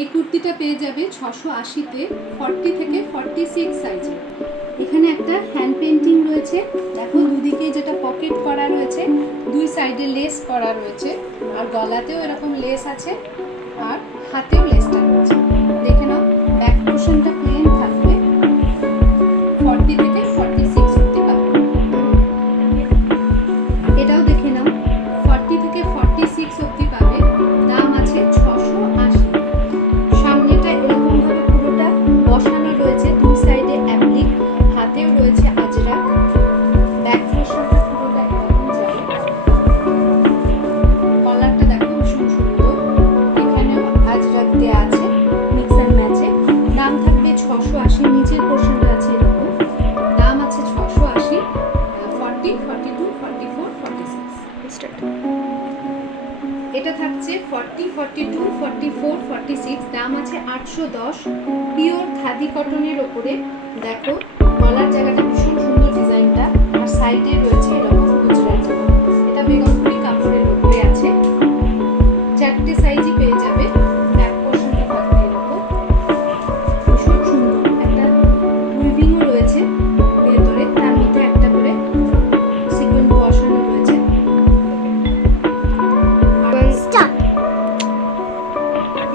এই কুর্তিটা পেয়ে যাবে 680-তে 40 থেকে 46 সাইজে। এখানে একটা হ্যান্ড পেন্টিং রয়েছে, দেখো দুদিকে যেটা পকেট করা রয়েছে, দুই সাইডে লেস করা রয়েছে, আর গলাতেও এরকম লেস আছে, আর হাতেও লেসটা রয়েছে। দেখে নাও, ব্যাক পোর্শনটা প্লেন থাকবে, 40 থেকে 46 অবধি পাবে। এটাও দেখে নাও, 40 থেকে 46 অবধি পাবে। দাম আছে 680। সামনেটা এরকম ভাবে পুরোটা বসানো রয়েছে, দুই সাইডে অ্যাপ্লিক, হাতেও রয়েছে আজরাক। ব্যাক পোর্শনটা পুরোটা এরকম যাবে। কলারটা দেখো ভীষণ সুন্দর, এখানেও আজরাক দেওয়া আছে মিক্স অ্যান্ড ম্যাচে। দাম থাকবে 680। নিচের পোর্শনটা আছে এরকম, দাম আছে 680। 40, 42, 44, 46। এটা থাকছে 40, 42, 44, 46। দাম আছে 810। পিওর খাদি কটনের ওপরে। দেখো গলার জায়গাটা ভীষণ সুন্দর ডিজাইনটা, আর সাইডে রয়েছে এরকম গুজরাটি। এটা বেগমপুরি কাপড়ের উপরে আছে, 4টে সাইজই পেয়ে যাবে। ব্যাক পোর্শনটা থাকবে এরকম ভীষণ সুন্দর, একটা উইভিংও রয়েছে ভেতরে, তার মধ্যে একটা করে সিকোয়েন্স বসানো রয়েছে।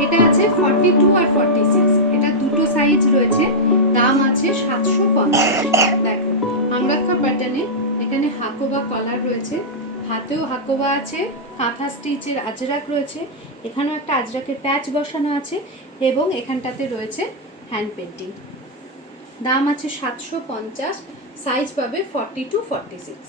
এটা আছে 42 আর 46, এটা দুটো সাইজ রয়েছে। দাম আছে 750। দেখো আংরাক্ষা প্যাটার্নে, এখানে হাকোবা কলার রয়েছে, হাতেও হাকোবা আছে, কাঁথা স্টিচের আজরাক রয়েছে, এখানেও একটা আজরাকের প্যাচ বসানো আছে, এবং এখানটাতে রয়েছে হ্যান্ড পেন্টিং। দাম আছে 750। সাইজ পাবে 40 to 46।